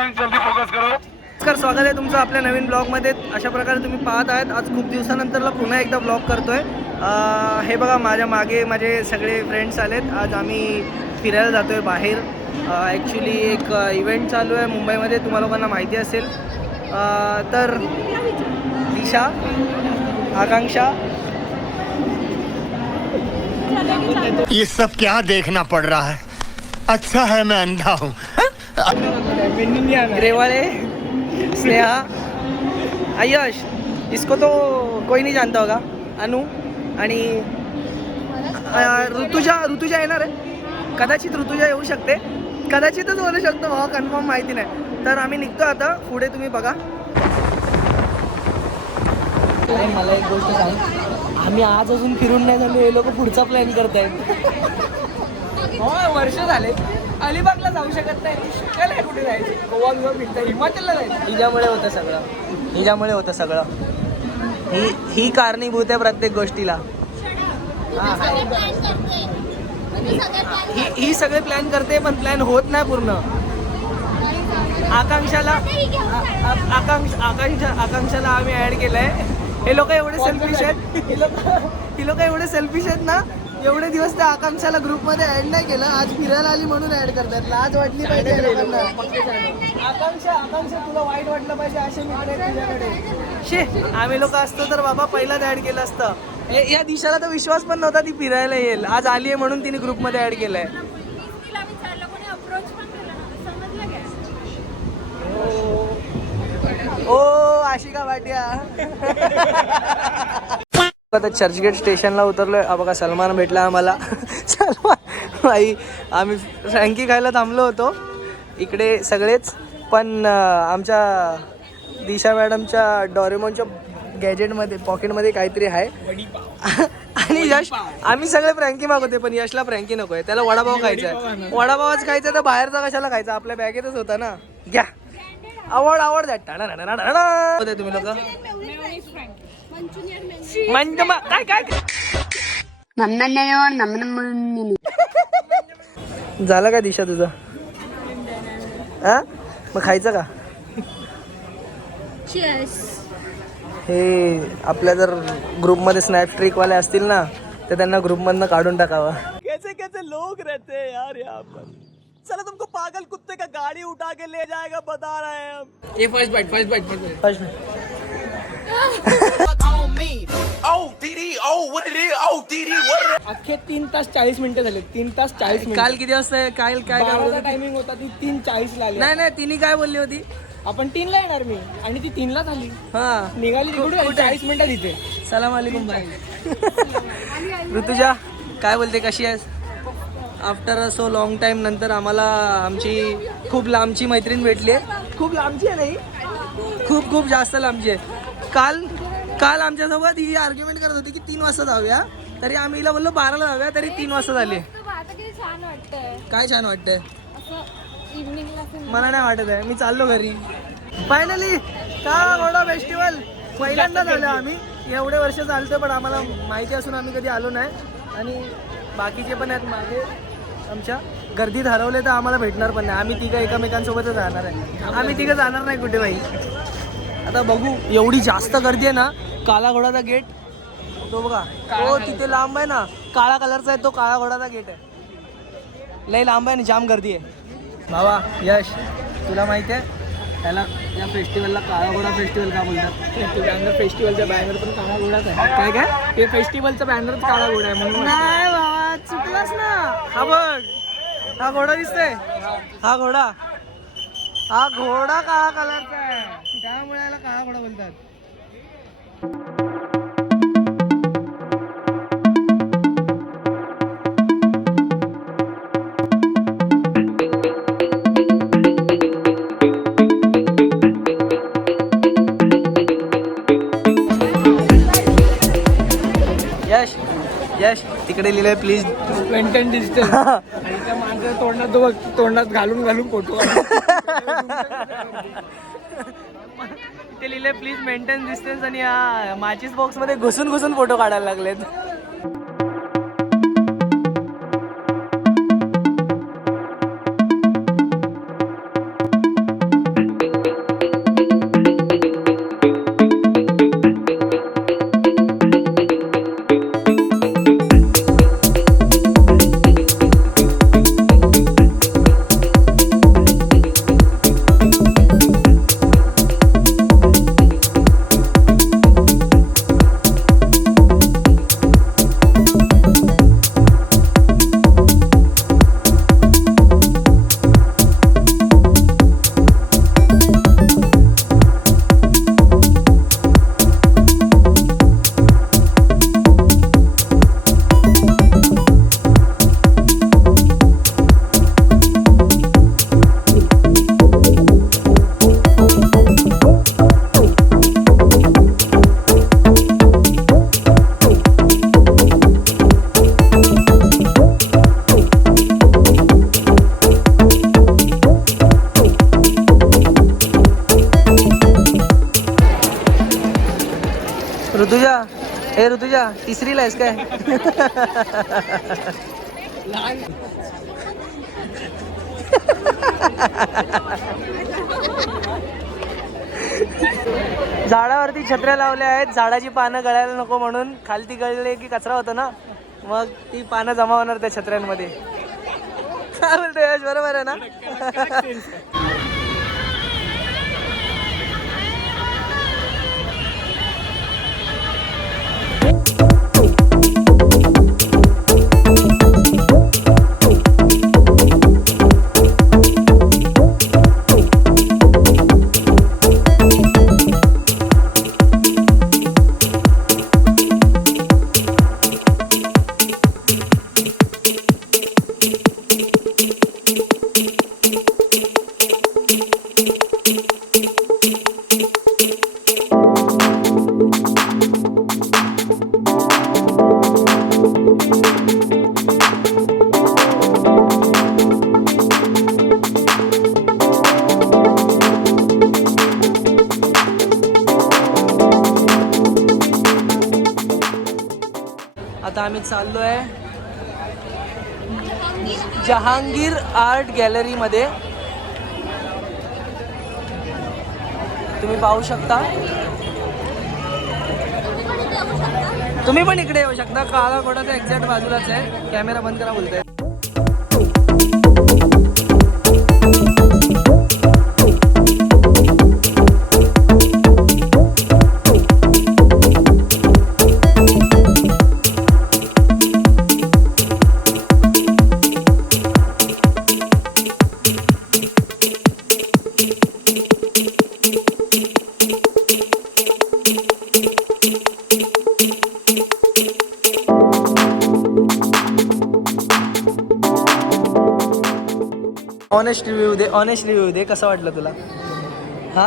नमस्कार, स्वागत आहे तुमचं आपल्या नवीन ब्लॉगमध्ये. अशा प्रकारे तुम्ही पाहत आहेत. आज खूप दिवसानंतरला पुन्हा एकदा ब्लॉग करतोय. हे बघा, माझ्या मागे माझे सगळे फ्रेंड्स आलेत. आज आम्ही फिरायला जातोय बाहेर. ॲक्च्युली एक इव्हेंट चालू आहे मुंबईमध्ये, तुम्हाला लोकांना माहिती असेल. तर दिशा, आकांक्षा, ये सब क्या देखना पड़ रहा है. अच्छा है मैं अंधा हूँ. रेवाळे, स्नेहा, आयश, इसको तो कोई नहीं जानता होगा. अनु आणि ऋतुजा येणार आहे. कदाचित ऋतुजा येऊ शकते, कदाचितच बोलू शकतो भावा, कन्फर्म माहिती नाही. तर आम्ही निघतो आता पुढे, तुम्ही बघा. मला एक गोष्ट सांग, आम्ही आज अजून फिरून नाही झालो, हे लोक पुढचा प्लॅन करतायत. वर्ष झाले अलिबागला जाऊ शकत नाही, शिकायला कुठे जायचं, गोवा बिवा फिरता, हिमाचलला जायचं. हिच्यामुळे होतं सगळं. ही कारणीभूत आहे प्रत्येक गोष्टीला. ही सगळे प्लॅन करते पण प्लॅन होत नाही पूर्ण. आकांक्षाला आम्ही ऍड केलंय. हे लोक एवढे सेल्फिश आहेत, ही लोक एवढे सेल्फिश आहेत ना. एवढे दिवस त्या आकांक्षाला ग्रुपमध्ये ऍड नाही केलं, आज फिरायला आली म्हणून ऍड करतात. लाज वाटली पाहिजे लोकांना. आकांक्षा तुला वाईट वाटलं पाहिजे असे मित्र आहेत तुझ्याकडे. शे, आम्ही लोक असतो तर बाबा पहिलाच ऍड केलं असतं. या दिशाला तर विश्वास पण नव्हता ती फिरायला येईल. आज आली आहे म्हणून तिने ग्रुपमध्ये ऍड केलंय. ओ आशिका भाटिया. आता चर्चगेट स्टेशनला उतरलोय. बघा, सलमान भेटला आम्हाला. सलमान आई, आम्ही फ्रँकी खायला थांबलो होतो इकडे सगळेच, पण आमच्या दिशा मॅडमच्या डोरेमॉनच्या गॅजेटमध्ये पॉकेटमध्ये काहीतरी आहे. आणि यश, आम्ही सगळे फ्रँकी मागवते पण यशला फ्रँकी नको आहे, त्याला वडापाव खायचा आहे. वडापावच खायचा तर बाहेरचा कशाला खायचा, आपल्या बॅगेतच होता ना. घ्या, आवड द्या. तुम्ही लोक काय झालं का दिशा तुझं? मग खायचं का? हे आपल्या जर ग्रुपमध्ये स्नॅप ट्रिकवाले असतील ना, तर त्यांना ग्रुपमधनं काढून टाकावा. कैसे लोग रहते हैं यार यहाँ पर. चलो तुमको पागल कुत्ते का गाड़ी उठा के ले जाएगा, बता रहे हैं हम. ये फर्स्ट बाइट. अख्खे 3 तास 40 मिनिटं झाले. 3 तास 40 मिनिट. काल किती वाजता काय टायमिंग होता? ती 3:40 ला आली. नाही, तिने काय बोलली होती? आपण 3 ला येणार मी, आणि ती 3 लाच आली. निघाली तिकडे 40 मिनिटात इथे. सलाम वालेकुम बाय. ऋतुजा काय बोलते, कशी आहेस? आफ्टर सो लॉंग टाईम नंतर आम्हाला आमची खूप लांबची मैत्रीण भेटली आहे. खूप लांबची आहे नाही, खूप जास्त लांबची आहे. काल आमच्यासोबत ही आर्ग्युमेंट करत होती की 3 वाजता जाऊया, तरी आम्ही हिला बोललो 12ला जाऊया, तरी 3 वाजता झाले. काय छान वाटतंय? मला नाही वाटत आहे, मी चाललो घरी. फायनली काळा घोडा फेस्टिवल पहिल्यांदा झालं. आम्ही एवढे वर्ष चालतोय पण आम्हाला माहिती असून आम्ही कधी आलो नाही. आणि बाकीचे पण आहेत मागे आमच्या. गर्दीत हरवले तर आम्हाला भेटणार पण नाही. आम्ही तिघं एकमेकांसोबतच राहणार आहे. आम्ही तिघं जाणार नाही कुठे बाई. आता बघू, एवढी जास्त गर्दी आहे ना. काळा घोडाचा गेट तो बघा, तो तिथे लांब आहे ना, काळा कलरचा आहे तो. काळा घोडाचा गेट आहे, लय लांब आहे आणि जाम गर्दी आहे. भावा यश, तुला माहिती आहे त्याला या फेस्टिवलला काळा घोडा फेस्टिवल का बोलतात? ते बॅनर, फेस्टिवलचा बॅनर पण काळा घोडाच आहे. काय ते फेस्टिवलचा बॅनरच काळा घोडा आहे म्हणून. नाही बाबा, चुकलास ना. हा बघ, हा घोडा दिसतोय, हा घोडा काळा कलरचा आहे, त्यामुळे याला काळा घोडा बोलतात. यश तिकडे लिहिलंय प्लीज मेंटेन डिस्टन्स. आणि त्या माणसाच्या तोंडात घालून फोटो. ते लिहिले प्लीज मेंटेन डिस्टन्स, आणि माचीस बॉक्स मध्ये घुसून फोटो काढायला लागलेत. ऋतुजा तिसरीला आहेस काय? झाडावरती छत्र्या लावल्या आहेत, झाडाची पानं गळायला नको म्हणून. खालती गळले की कचरा होतो ना, मग ती पानं जमा होणार त्या छत्र्यांमध्ये. काय बोलतो यश, बरोबर आहे ना? आता आम्ही चाललोय जहांगीर आर्ट गॅलरी मध्ये. तुम्ही पाहू शकता, तुम्ही पण इकडे येऊ शकता. काळा घोडाच्या एक्झॅक्ट बाजूलाच आहे. कॅमेरा बंद करा बोलतोय. ऑनेस्ट रिव्ह्यू दे. कसं वाटलं तुला? हा,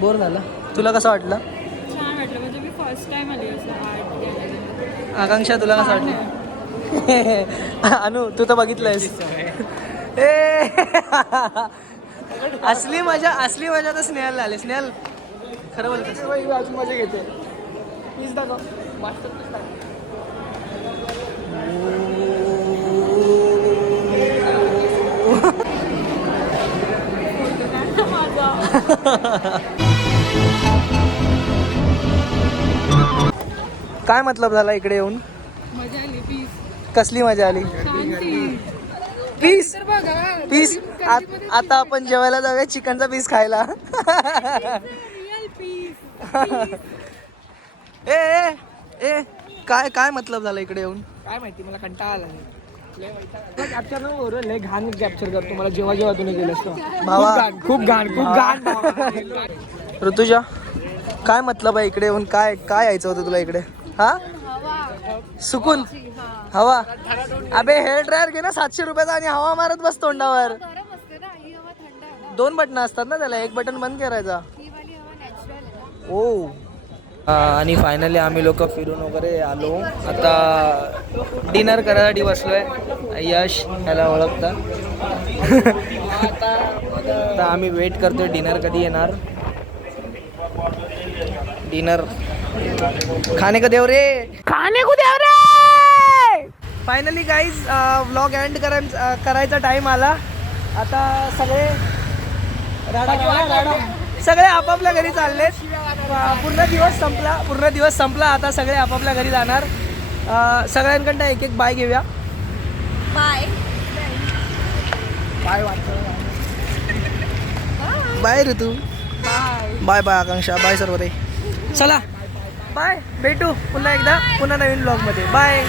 बोर झालं. तुला कसं वाटलं? छान वाटलं, म्हणजे मी फर्स्ट टाइम आली असं आर्ट गॅलरी. आकांक्षा तुला कसं वाटलं? अनु तू तर बघितलंयस. असली मजा तर स्नेहल आले. स्नेहल खरं बोलतोस? अजून मजा घेते. पीस दाखव, मास्टर पीस दाखव. काय मतलब झाला इकडे येऊन? मजा आली. पीस कसली मजा आली? शांती. पीस तर बघा पीस. आता आपण जेवायला जाऊया चिकनचा पीस खायला. Real piece. ए ए ए काय मतलब झाला इकडे येऊन? काय माहिती, मला कंटाळा आला. कॅप्चर नको करू, लय घाण कॅप्चर करतो मला. जेव्हा तुम्ही गेलं भावा खूप घाण. ऋतुजा काय मतलब आहे इकडे येऊन? काय यायचं होतं तुला इकडे? हा, सुकून हवा. अबे हेअर ड्रायर घे ना 700 रुपयाचा आणि हवा मारत बस तोंडावर. 2 बटन असतात ना त्याला, एक बटन बंद करायचा. ओ. आणि फायनली आम्ही लोक फिरून वगैरे आलो. आता डिनर करायसाठी बसलोय. यश ह्याला ओळखता. आता आम्ही वेट करतोय डिनर कधी येणार. डिनर खाने को देव रे. फायनली गाईज व्लॉग एंड करायचा टाइम आला. आता सगळे सगळे आपापल्या घरी चाललेत. पूर्ण दिवस संपला. आता सगळे आपापल्या घरी जाणार. सगळ्यांकडनं एक बाय घेऊया. बाय ऋतू. बाय आकांक्षा. बाय सर्व. चला बाय, भेटू पुन्हा एकदा नवीन व्लॉग मध्ये. बाय.